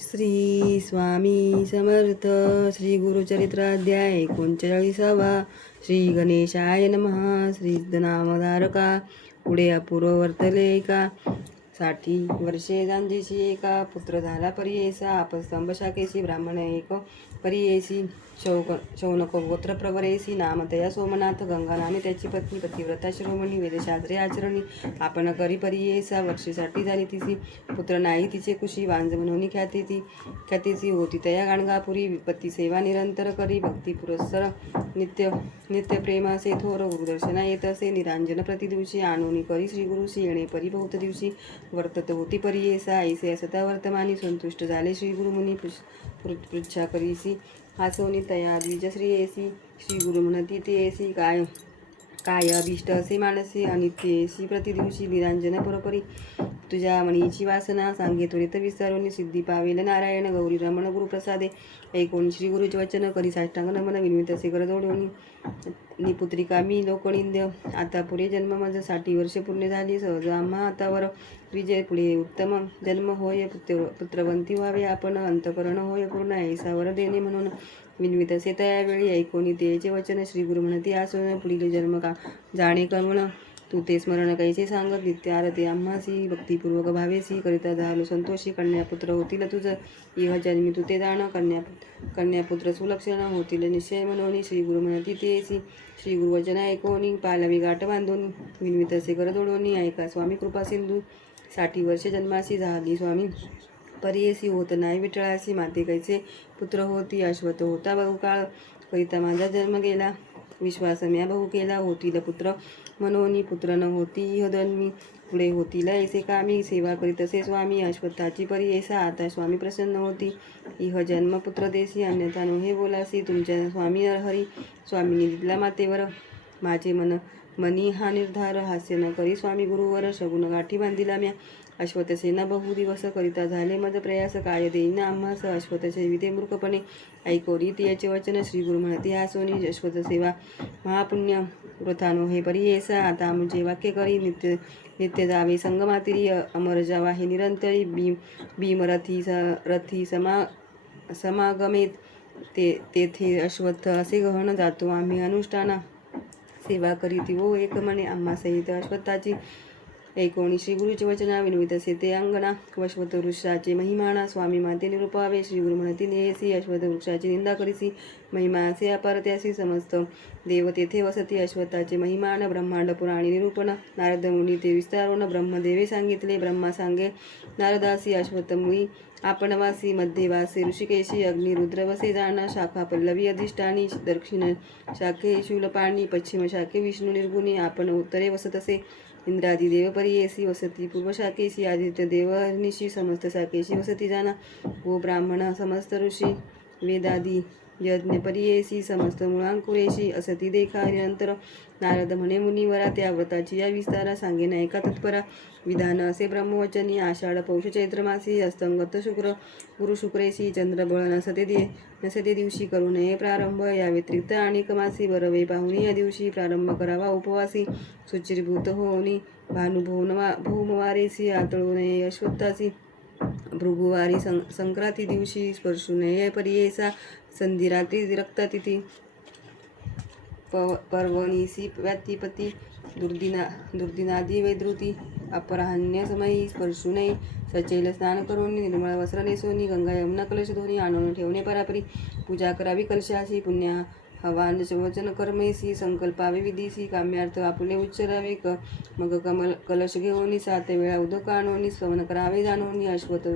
श्री स्वामी समर्थ. श्री गुरुचरित्राध्याय 39. श्री गणेशाय नमः. श्री नामधारका. पुढे अपूर्व वर्तले एका 60 वर्षे जांजेशी एका पुत्र झाला परियेसा. आपस्तंभ शाखेशी ब्राह्मण एक परियेसी. शौनक गोत्र प्रवरेसी. नाम तया सोमनाथ. गंगा नामे त्याची पत्नी. पतिव्रता शिरोमणी. वेदशास्त्रे आचरणी. आपण करी परियेसा. वर्षीसाठी झाली तिची. पुत्र नाही तिचे कुशी. वांज म्हणून ख्यातीची होती तया गाणगापुरी. पती सेवा निरंतर करी. भक्ती पुरस्सर नित्य प्रेम असे थोर. गुरुदर्शना येत असे निरांजन प्रतिदिवशी. आणोनी करी श्री गुरुशी येणे परी बहुत दिवशी. वर्तत होती परियेसा. ऐसे असता वर्तमानी. संतुष्ट झाले श्री गुरुमुनी. पृच्छा करीसी हासोनी तया द्विज श्रीयेसी. श्री गुरु म्हणती तेसी काय अभिष्ट असे मानसी. अनित्येसी प्रतिदिवशी. निरांजन परोपरी तुझ्या मणीची वासना. सांगे त्वरित विस्तारोनी. सिद्धी पावेल नारायण गौरी रमण गुरुप्रसादे. ऐकोणी श्री गुरुचे वचन करी साष्टांग नमन. विनवित असे कर जोडवणी. निपुत्रिका मी लोकनिंद्य. आता पुरे जन्म मज 60 वर्षे पूर्ण झाली. सहज आम्हा आतावर विजय. पुढे उत्तम जन्म होय. पुत्रवंती व्हावे आपण. अंतकरण होय पूर्ण. ऐसावर देणे म्हणून विनवित असे तयावेळी. ऐकोणी तेचे वचन. श्री गुरु म्हणती आसोन. पुढील जन्म का जाणे करुण. तू ते स्मरण कैसे सांगत. नित्य आरती आम्हासी. भक्तिपूर्वक भावेसी. करिता झालो संतोषी. कन्यापुत्र होतील तुझ इह जन्मी तू ते जाण. कन्यापुत्र सुलक्षण होतील निश्चय म्हणून. श्री गुरु म्हणती तेसी. श्री गुरुवचन ऐकोनी. पालवी गाठ बांधून. विनवित असे कर जोडोनी. ऐका स्वामी कृपा सिंधू. 60 वर्षे जन्मासी झाली स्वामी परियेसी. होत नाही विठळासी. माते कैसे पुत्र होती. अश्वत होता बहुकाळ. करिता माझा जन्म गेला. विश्वास म्या बहु केला. होतील पुत्र मनोनी. पुत्र न होती इह जन्मी. पुढे होतील ऐसे कामी. सेवा करीत असे स्वामी अश्वत्थाची परियेसा. आता स्वामी प्रसन्न होती. इह जन्म पुत्र देसी. अन्यथा नोहे बोलासी. तुमच्या स्वामी हरी. स्वामींनी दिला मातेवर माझे मनी हा निर्धार. हास्य न करी स्वामी गुरुवर. शगुन गाठी बांधिला म्या. अश्वत्थसेना बहु दिवस. करिता झाले मज प्रयास. काय देईन आम्हास. अश्वत्थ सेविते मूर्खपणे. ऐकोरी याचे वचन. श्री गुरु म्हणती हासोनी. अश्वत्थ सेवा महापुण्य वृथा नोहे परियेसा. आता मुझे वाक्य करी. नित्य जावे संगमातिरी. अमर जावा हे निरंतरी. भीम रथी समागमेत. तेथे अश्वत्थ असे गहन जातो आम्ही अनुष्ठाना. सेवा करीती वो एक म्हणे आम्हा सहित अश्वत्थाची. ऐकोणी श्री गुरुचे वचना. विनवित असे ते अंगणा. अश्वत्थ वृक्षाचे महिमाना. स्वामी माते निरूपावे. श्री गुरु म्हणती नेसी. अश्वत्थ वृक्षाची निंदा करीसी. महिमा असे अपार त्यासी. समस्त देव तेथे वसती. अश्वत्थाचे महिमान. ब्रह्मांड पुराणी निरूपण. नारद मुनी ते विस्तारोन. ब्रह्मदेवे सांगितले. ब्रह्मा सांगे नारदासी. अश्वत्थ मुळी आपण वासी. मध्ये वासे ऋषिकेशी. अग्नि रुद्र वसे जाणा. शाखा पल्लवी अधिष्ठानी. दक्षिण शाखे शूलपाणी. पश्चिम शाखे विष्णू निर्गुणी. आपण उत्तरे वसत असे. इंद्रादी देव परियेसी वसती. पूर्व शाखेशी आदित्य देव निशी. समस्त शाखेशी वसती जाणा. व ब्राह्मण समस्त ऋषी. वेदादी यज्ञ परियेसी. समस्त मुळांकुरेशी असती देखा निरंतर. नारद म्हणे मुनिवरा. त्या व्रताची या विस्तारा. सांगे नायका तत्परा. विधान असे ब्रह्मवचनी. आषाढ पौष चैत्र मासी. अस्तंगत शुक्र गुरु शुक्रेशी. चंद्रबळ नसते दिवशी. करू नये प्रारंभ. या व्यतिरिक्त अनेक मासी. बरवे पाहुणी या दिवशी प्रारंभ करावा उपवासी. शुचिर्भूत होऊनी भूमवारेसी. आतळू नये अश्वत्थासी. भृगुवारी संक्रांती दिवशी. स्पर्शू नये परियेसा. संधिरात्री रक्ततिथी. पर्वणीसी व्यातिपती. दुर्दिनादी वैद्रुती. अपराह्न समयी स्पर्शू नये. सचैल स्नान करून निर्मळ वस्त्र नेसोनी. गंगा यमुना कलश धोनी. आणून ठेवणे परापरी. पूजा करावी कलशाची. पुण्य हवान वचन कर्मेसी. संकल्पावे विधीसी. काम्यार्थ आपुले उच्चरावे. मग कलश घेऊनी 7 वेळा उदक आणोनी. स्तवन करावे जाणोनी. अश्वत्थ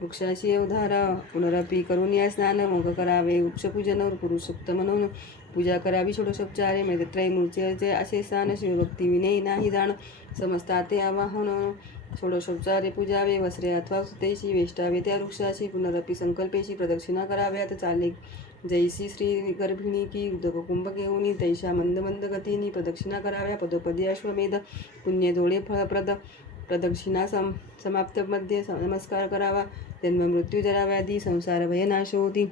वृक्षाशी अवधारा. पुनरपी करून या स्नान. मग करावे वृक्षपूजन. पुरुषोक्त म्हणून पूजा करावी. षोडशोपचारे. मैत्रत्रय मूर्तीचे असे स्थान. शिवभक्ती विनयी नाही जाण. समस्ताते आवाहन. षोडशोपचारे पूजावे. वस्त्रे अथवा सुतेशी वेष्टावे त्या वृक्षाशी. पुनरपी संकल्पेशी प्रदक्षिणा कराव्यात. चाले जैसी श्री गर्भिणी की. उदक कुंभ घेऊनी. तैशा मंद मंद गतीनी प्रदक्षिणा कराव्या. पदोपदी अश्वमेध. पुण्य डोळे फळप्रद. प्रदक्षिणा समाप्त मध्ये नमस्कार करावा. जन्म मृत्यू जरा व्याधी. संसार भय नाश होती.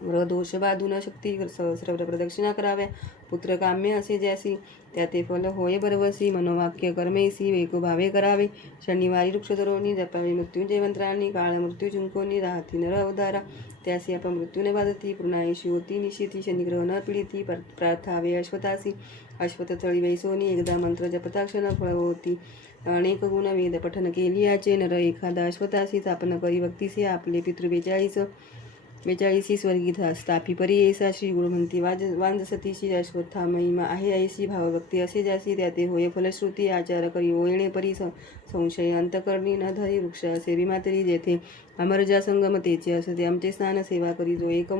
दोष बाधून शक्ती सहस्र प्रदक्षिणा कराव्या. पुत्र काम्य असे ज्यासी त्या ते फल होय बरवसी. मनोवाक्य कर्मेसी वेकोभावे करावे. शनिवारी वृक्षधरोनी जपावे मृत्युंजय मंत्रांनी. काळ मृत्यू जिंकोनी राहती नर अवतारा. त्यासी आपण मृत्यूने बाधती. पूर्णायुषी होती निशिती. शनिग्रह न पीडिती. प्रार्थावे अश्वतासी. अश्वथ चळी वैसोनी. एकदा मंत्र जपताक्षण फळ होती. अनेक गुण वेद पठन केली याचे. नर एखादा अश्वतासी स्थापन करी भक्तीसी. आपले पितृ 42 स्वर्गी स्थापी परी ऐसा. श्री गुरु म्हणती वांजसतीशी. अश्वत्था महिमा आहे ऐसी. भावभक्ती असे ज्यासी त्या ते होय फलश्रुती. आचार करी ओळणे परी. संशय अंतकरणी न धरी. वृक्ष असे विमातरी जेथे अमरजा संगमतेचे असते आमचे स्नान. सेवा करी जो एक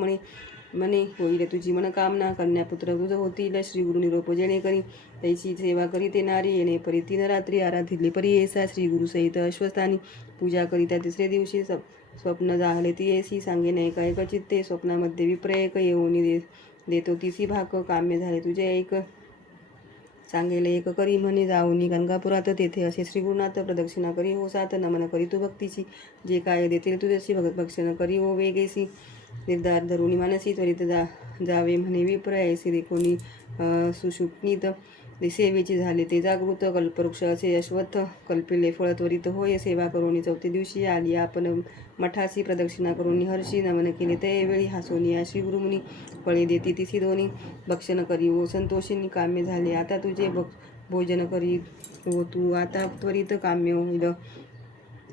मने होईल तुझी मनकामना. कन्यापुत्र तुझ होतील. श्री गुरु निरोप जेणे करी तैची सेवा करी ते नारी. येणे परी 3 रात्री आराधिली परी ऐसा. श्री गुरु सहित अश्वस्थानी पूजा करी त्या 3रे दिवशी. स्वप्न जाहले ती ऐसी. सांगे नाही का एक चित्ते. स्वप्नामध्ये विप्र एक येऊनी देतो तिसी भाक. काम्य झाले तुझे ऐक सांगेले एक करी म्हणे. जाऊनी गंगापुरात तेथे असे श्री गुरुनाथ. प्रदक्षिणा करी हो 7 नमन करी तू भक्तीची. जे काय देतील तुझ्याशी भक्षण करी हो वेगेसी. निर्धार धरुणी मानसी त्वरित जावे म्हणे विप्र ऐसी. देखोनी सुषुप्नीत सेवेची झाले ते जागृत. कल्पवृक्ष असे अश्वत्थ कल्पिले फळ त्वरित होय. सेवा करोनी 4थ्या दिवशी आली आपण मठासी. प्रदक्षिणा करून हर्षी नमन केले ते वेळी. हासोनी या श्री गुरुमुनी फळे देती तिसी दोन्ही. भक्षण करी ओ संतोषिनी. काम्य झाले आता तुझे भोजन करी हो तू आता त्वरित. काम्य होईल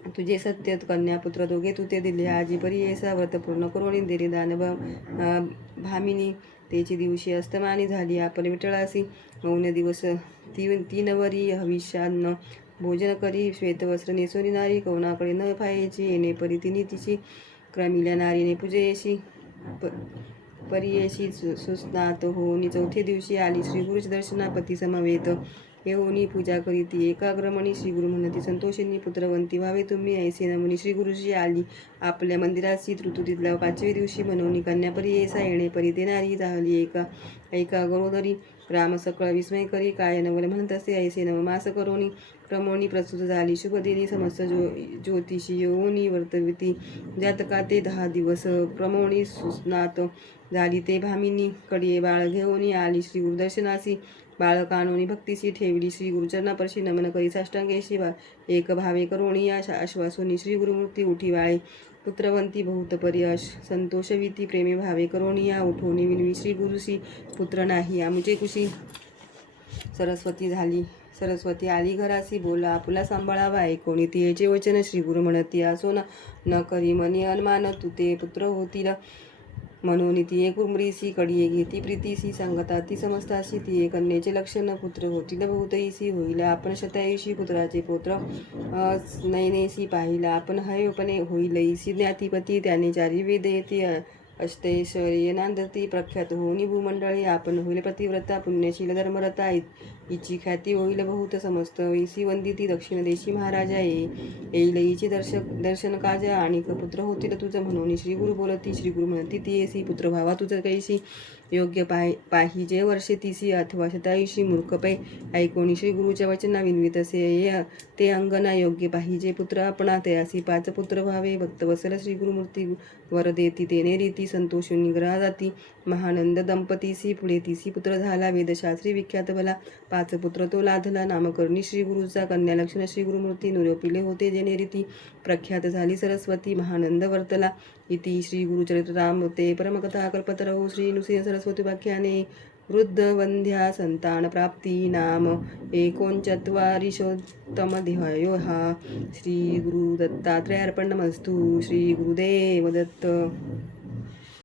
तुझे सत्य. कन्यापुत्र दोघे तू ते दिले आजी परी ऐसा. व्रत पूर्ण करोनी दिले दान भामिनी. तेची दिवशी अस्तमानी झाली आपण विठळासी. मौन दिवस 3 वरी हविष्यान्न भोजन करी. श्वेतवस्त्र नेसोनी नारी. कवनाकडे न पाहायची. येणे परी तिने तिची. क्रमिल्या नारीने पूजेशी परियशी सुस्नात होऊनी 4थ्या दिवशी आली. श्री गुरुचे दर्शनापती समवेत येऊनी पूजा करीती एकाग्रमणी. श्री गुरु म्हणती संतोषिनी पुत्रवंती व्हावे तुम्ही ऐसे नमुनी. श्री गुरुजी आली आपल्या मंदिराची. ऋतुतीतल्या 5व्या दिवशी म्हणून कन्यापरी ऐसा. येणे परी ते नारी झाली ऐका गरोदरी. राम सकळ विस्मय करी. काय नवल म्हणत असे ऐसे नवमास करोनी. क्रमोनी प्रस्तुत झाली शुभ दिनी. समस्त ज्योतिषी येऊनी वर्तविती जातका ते 10 दिवस. प्रमोणी सुस्नात झाली ते भामिनी. कडे बाळ घेऊनी आली श्री गुरुदर्शनासी. बाळ कानोनी भक्तीसी ठेवली. श्री गुरुचरणापर्शी नमन करी साष्टांगेशी. एक भावे करोणी या आश्वासोनी. श्री गुरुमूर्ती उठी वाळे पुत्रवंती बहुत परी. संतोषविती प्रेमे भावे करोणी या उठोनी विनवी. श्री गुरुसी पुत्र नाही आमुचे कुशी. सरस्वती आली घरासी. बोला आपुला सांभाळावा ऐकोणी तिचे वचन. श्री गुरु म्हणती असो न करी मनी अनुमान. तू ते पुत्र होतील म्हणून ती कुमरीसी. कडिये घेती प्रीतीसी. सांगता ती समजतासी. ती कन्येचे लक्षण. पुत्र होतील बहुतैसी. होईल आपण शतायुषी. पुत्राचे पौत्र नयनेसी. पाहिला आपण हयोपणे होईलैसी. ज्ञातिपती त्याने 4 वेद येते. अष्टैश्वर्ये नांदती. प्रख्यात होऊनी भूमंडळी. आपण होईल प्रतिव्रता. पुण्यशील धर्मरता. हिची ख्याती होईल बहुत. समस्त वैसी वंदिती. दक्षिण देशी महाराजा येईल हिचे दर्शन काज. आणि पुत्र होतील तुझ म्हणून श्री गुरु बोलती. श्री गुरु म्हणती ती येसी. पुत्र व्हावा तुझ कैसी. योग्य पाहिजे वर्षे 30 अथवा शतायुषी. मूर्ख पै ऐकोणी श्री गुरुच्या वचना विनवित असे ते अंगना. योग्य पाहिजे पुत्र आपणा तयासी. 5 पुत्र व्हावे भक्तवत्सल. श्री गुरुमूर्ती वर देती तेने रीती. संतोषुनी ग्रहा जाती महानंद दंपतीसी. पुढे 30 पुत्र झाला वेदशास्त्री विख्यात भला. 5 पुत्र तो लाधला. नामकरणी श्री गुरुचा. कन्या लक्षण श्री गुरुमूर्ती. निरोपिले होते जेने रीती. प्रख्यात झाली सरस्वती. महानंद वर्तला. इति श्री गुरुचरित्राम ते परमकथा कल्पतरौ. श्री नृसिंह सरस्वती व्याख्याने. वृद्ध वंध्या संतान प्राप्ती नाम 39 हा. श्री गुरु दत्तात्रयार्पणमस्तु. श्री गुरुदेव दत्त.